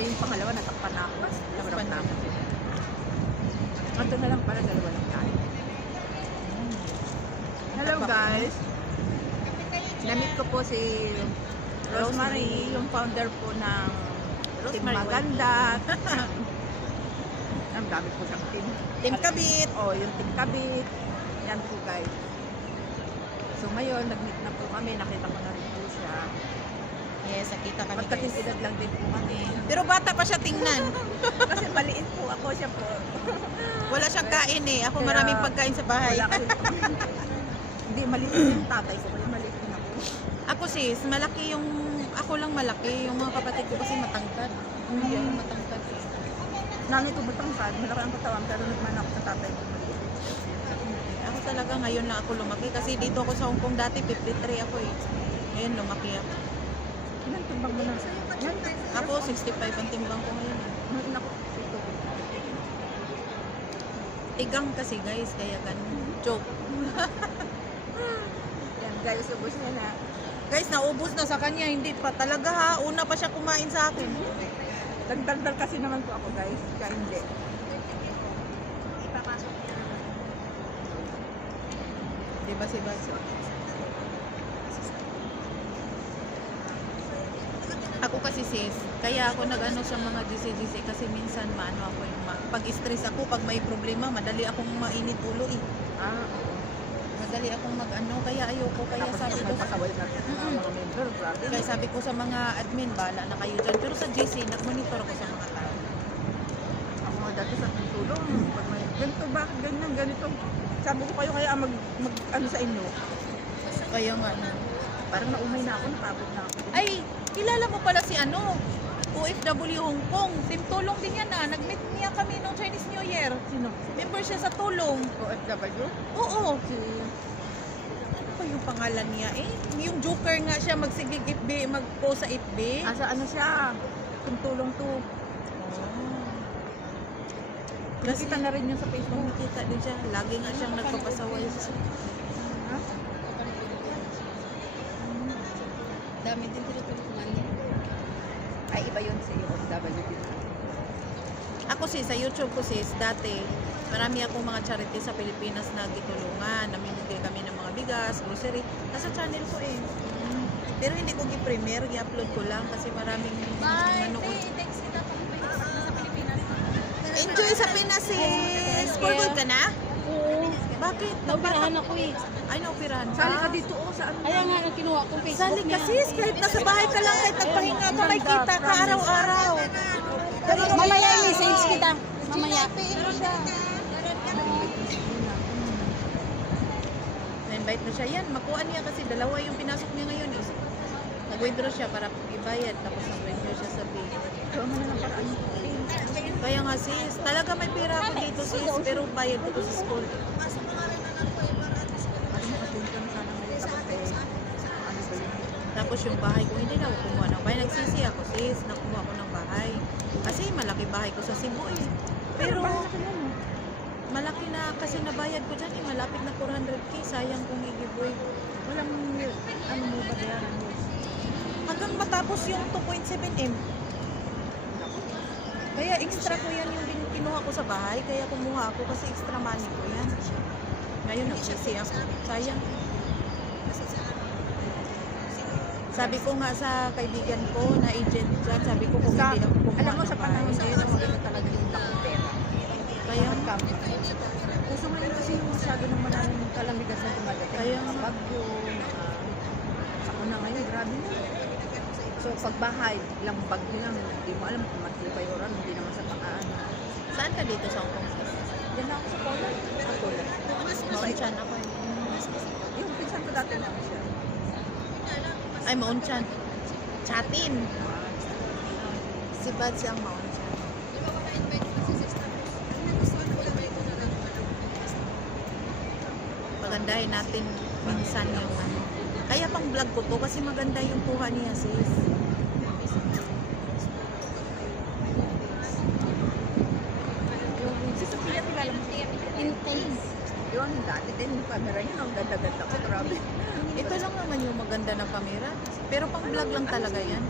Kasi yung pangalawa, natakpan na ako. Natakpan na ako. Ito na lang para dalawa lang tayo. Hello guys! Namit ko po si Rosemary, yung founder po ng Team Maganda. Ang dami po siyang team. Team Kabit. Oh, yung Team Kabit. Yan po guys. So ngayon, nag-meet na po kami. Nakita ko na rin po siya. Yes, nakita kami guys. Magkasinsidad lang din po kami. Pero bata pa siya tingnan. Kasi maliit po ako, siya po. Wala siyang kain eh. Ako Kaya, maraming pagkain sa bahay. Wala kayo. Hindi, maliit yung tatay ko. Kaya maliit din ako. Ako sis, malaki yung... Ako lang malaki. Yung mga kapatid ko kasi matangkad. Hindi ako matangkad. Nanay ko matangkad. Malaki ang katawan. Pero nagmana ako sa tatay ko. Maliit. Ako talaga ngayon na ako lumaki. Kasi dito ako sa Hong Kong dati, 53 ako eh. Ngayon lumaki ako. Ilan timbang mo na? Yan. Ako, 65 ang timbang ko ngayon eh. Ngayon ako. Ito. Tigang kasi guys, kaya ganun. Joke. Yan guys, ubos niya na. Guys, naubos na sa kanya. Hindi pa talaga ha. Una pa siya kumain sa akin. Nagdaldal kasi naman po ako guys. Kaya hindi. Ipapasok niya. Diba si Baso? Ako kasi sis, kaya ako nag-ano sa mga GC kasi minsan maano ako yung pag-stress ako, pag may problema, madali akong mainit ulo eh. Ah, Madali akong mag-ano, kaya ayoko, kaya tapos sabi ko, may pasaway natin sa mga member. Grabe. kaya sabi ko sa mga admin, bahala na kayo dyan. Pero sa GC, nag-monitor ako sa mga tao. Ako nga dati sa tulong. Pag may ganito, bakit ganyan, ganito. Sabi ko kayo kaya ano sa inyo. Kaya nga na. Parang naumay na ako, napagod na ako. Ay, kilala mo pala si ano? OFW Hong Kong. Team Tulong din yan ah. Nag-meet niya kami nung Chinese New Year. Sino? Member siya sa Tulong. OFW? Oo. Si... Ano ba yung pangalan niya eh? Yung Joker nga siya magsigig FB, mag-post sa FB. Asa ano siya? Tulong to. Kasi Nakita na rin yun sa Facebook. nakita din siya. Lagi nga siyang nagpapasaway. Ha? Dami din tinutulungan niya. Ay, iba yun sa OFW. Ako sis, sa YouTube ko sis, dati, marami akong mga charity sa Pilipinas na gitulungan. Namimigay kami ng mga bigas, grocery. Nasa channel ko eh. Pero hindi ko gi-premiere, gi-upload ko lang kasi maraming manood. Enjoy sa Pinas sis! For good ka na? Oo. Bakit? Naupirahan ako eh. Ay, naupirahan ka? Sali ka dito, saan? Kaya nga nang kinuha ko Facebook Sali ka niya. sis, kahit nasa bahay ka lang, kahit nagpahinga ka, may kita ka araw-araw. Mamaya i-message kita. Mamaya. Na-invite na siya yan. Makuha niya kasi dalawa yung pinasok niya ngayon eh. Nag-withdraw siya para ibayad tapos nag-withdraw siya sa pay. Ikaw mo na lang paraan. Kaya nga sis, talaga may pera ako dito sis, pero bayad ko to sa school. Ano mo attention sana may tapos eh. Ano ba yun? Tapos yung bahay ko, hindi na ako kumuha ng bahay. Nagsisi ako sis, nakuha ko ng bahay. Kasi malaki bahay ko sa Cebu eh. Pero malaki na kasi nabayad ko dyan eh. Malapit na 400k. Sayang kung i-giveaway. Walang ano mo ba bayaran mo? Hanggang matapos yung 2.7M. Kaya extra ko yan yung kinuha ko sa bahay. Kaya kumuha ako kasi extra money ko yan. Ngayon nagsisi ako. Sayang. Sabi ko nga sa kaibigan ko na agent dyan, sabi ko kung hindi ako kumuha Alam mo, sa ng panahon bahay. ngayon, maganda talaga yung lakong pera. Kaya Kami. Puso ngayon kasi yung masyado ng maraming kalamigas na dumadating. Kaya Mga nga. bagyo, sa una ngayon, grabe na. So, pag bahay, lang bagyo lang, hindi mo alam kung matibay o ran, hindi naman sa pangaan. saan ka dito sa Hong Kong? Diyan na ako sa Poland. Poland. Maunchan ako eh. Yung pinsan ko dati na siya. Ay, Maunchan. Chatin. Si Bad siyang Maunchan. Pagandahin natin minsan yung ano. Kaya pang vlog ko to kasi maganda yung kuha niya sis. Si Sophia, kilala mo siya? Intense. Yun, dati din yung camera niya, ang ganda-ganda ko, grabe. Ito lang naman yung maganda na camera. Pero pang vlog lang talaga yan.